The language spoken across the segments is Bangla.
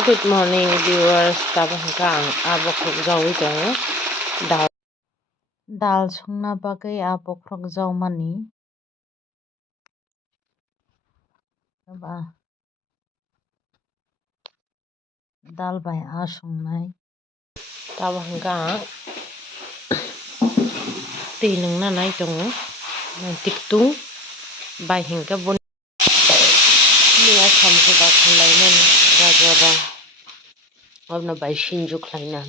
Good morning, viewers. Tabang kang abo khok jawi tongo. Dal songna bagay abo khok jaw mani. Aba dal bai a songnai. Tabang kang tinung na nai tongo. Tiktung bai hingka bon. Niya samsu ba khlai nan gajora. Abna bai shinju khlainan.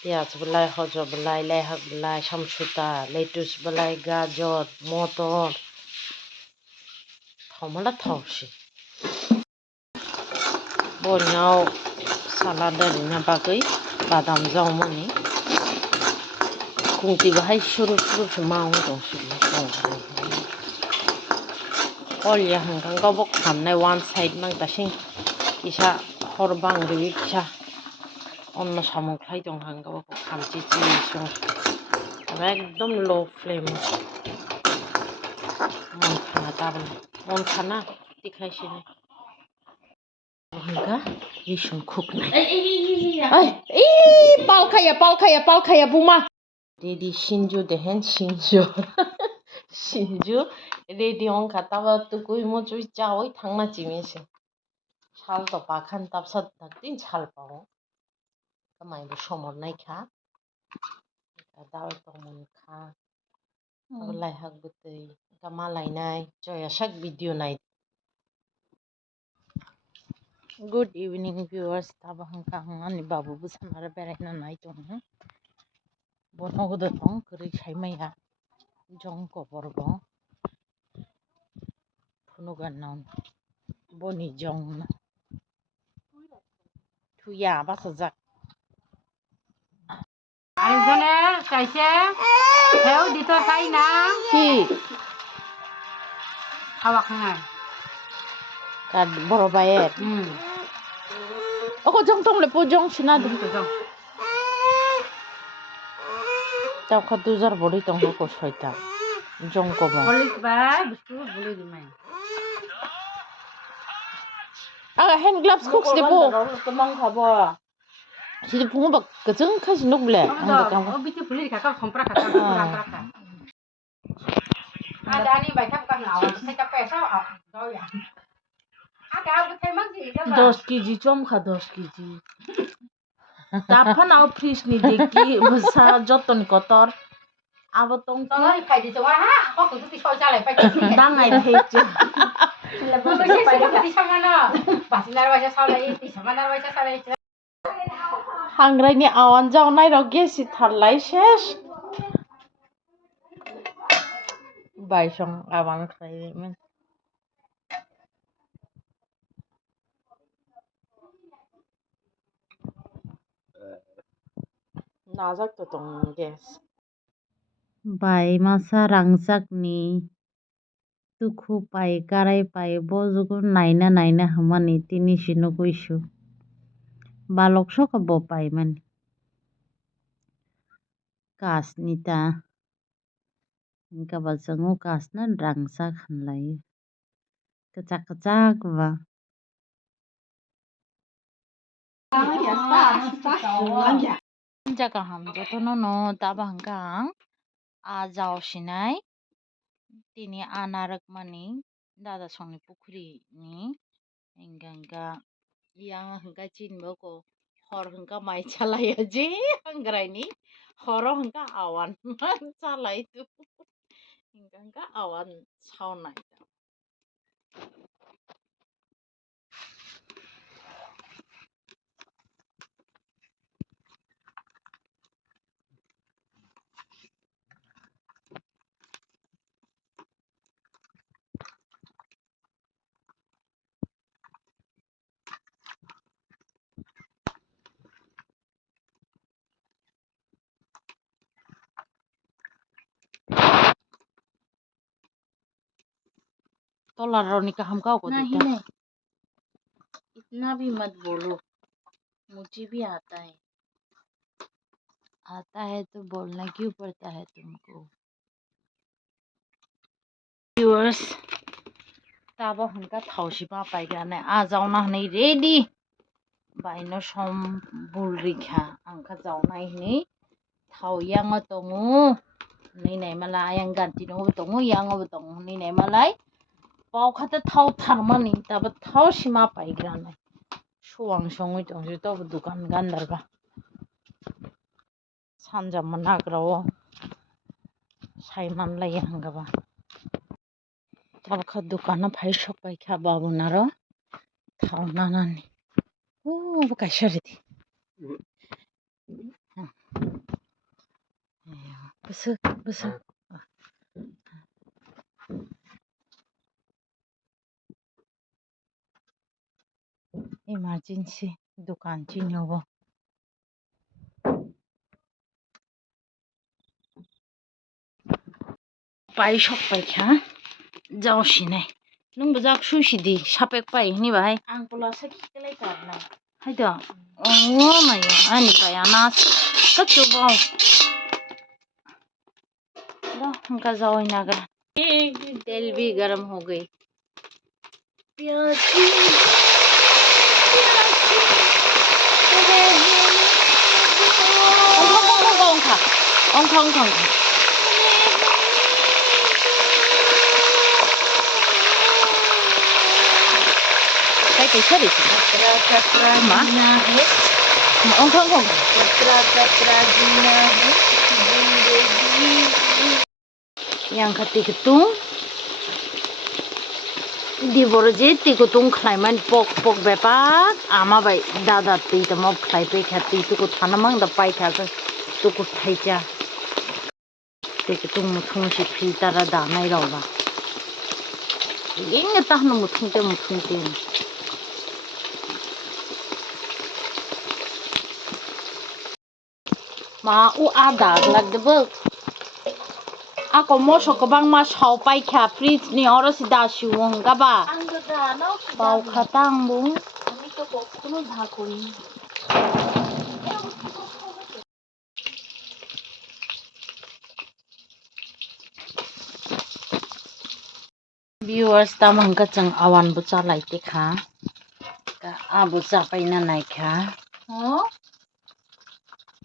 Piaz belai, hojo belai, lehak belai, samsuta, lettuce belai, gajor, motor. Thomala thawsi. Bonyao salad na bagay badam jaw mani. Kung tibay suru sumao dong sila. Olya hanggang gabok hamnay one side nang tasing isa horbang riwi isa. Onno samung khlai dong hanggang gabok hamchi sung. একদম লো ফ্লেম মন খানা তাবলে মন খানা দেখাইছে না হলকা ভীষণ খুক নাই এই পালখায়া বুমা রেডি সিনজু দেখেন সিনজু রেডি অংখা তাবা তুকুই মচুই চাওই থাংনা চিমেছে শাল তো পাখান তাবসাদ থাকতিন শাল পাও কামাইবো সমর নাইখা দাওয়াই তো মন খা লাইহাক বতै गामा लायनाय जया sak video नाय Good evening viewers taba hangka ani babu bu sanara beraina nai tong bono godo tong kri saimaya jong ko borbo phunugan naun boni jong na thuya basajak আরেকজনে চাইছে হেও দিত চাই না কি খাওয়া খায় কার বড় ভাইয়ের ওকো জং টংলে পো জং সিনা দিন তো যাও তাও খা দুজার বড়ি টং কো সয়তা জং কো বলিস ভাই বুঝতো বলে দিমাই aga hand gloves cook sipo কমং খাবো sidi pungo bak kajeng kasi nugle ও বিটি ফুলি খাকা সম্পরা খাকা রাখা খা আদানি বাইথাম কাং আও সেটা পেসা আও দয়া আগা বুতে মাগজি যাবা 10 কেজি চমখা 10 কেজি তাফান আও ফ্রিজ নি দেখি বসা যতন কতর আবো তং তই খাই দিছ ওয়া হা কত তুই সয় চালাই পাই দাঙাই থেইছে হাংরাইনি আওয়ান যাওনাই র গেছি থারলাই শেষ বাইসং আবাং খাইমেন নাজাক তো তং গেস বাই মাসা রাংসাকনি তুখু পাই কারাই পাই বজগু নাইনা হামানি তিনি সিনো কইসু balok sok bo pai man kas nita ingka basangu kas na rangsa khanlai kecak ba jaga ham jotono no taba hangkang a jaw sinai tini anarak mani dada songni pukhri ni ingka yang hingga chin boko hor hingga mai chalai aji hangrai ni horo hingga awan chalai tu hingga awan sawnai तोला रोनिका हम का को नहीं देता नहीं इतना भी मत बोलो मुझे भी आता है तो बोलना क्यों पड़ता है तुमको viewers tabo hangka thausi ma paigane a jauna nei ready baino som bulrikha angka jaunai ni thau yang tongu ni nei mala ayang ganti no tongu yang tongu ni nei malai pau khata thau tharmani tabo thau sima paigrane suang songui tongsi to dukan gandarga sanjam nagrawo saiman lai hangaba tabakha dukana phai shop pai kha babu naro thau nanani bu kaisharidi busu emergency dukan chinobo pai shop pai kha jausinai nung bajak suisidi sapek pai ni bai ang pola sakhi kelai karna haida oh my ani bayana kachu bau लो उनका जाओ इनागर तेल भी गर्म हो गई प्यासी cái कैसे देखी माँ yang kati ketung di boroje ti ketung klaiman pok pok bepak ama bai dada ti tamok klai pe khati tu ko thanamang da pai kha tu ko thaija ti ketung muthung si filter da nai roba inga tahnu muthung te ma u ada lag de bak ako mo so kabang ma sau pai kha fridge ni oro sida siwong ga ba pau khatang bu আমি তো কখনো ভা করিনি viewers tam hangka chang awan bu cha laite kha ka abu cha paina nai kha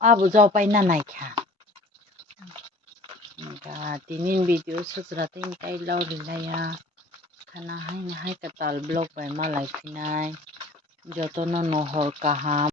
abu cha paina nai kha ka tinin video sujrate kai lau rilaya khana hai katal blog bai ma lai phinai jotono nohor kaham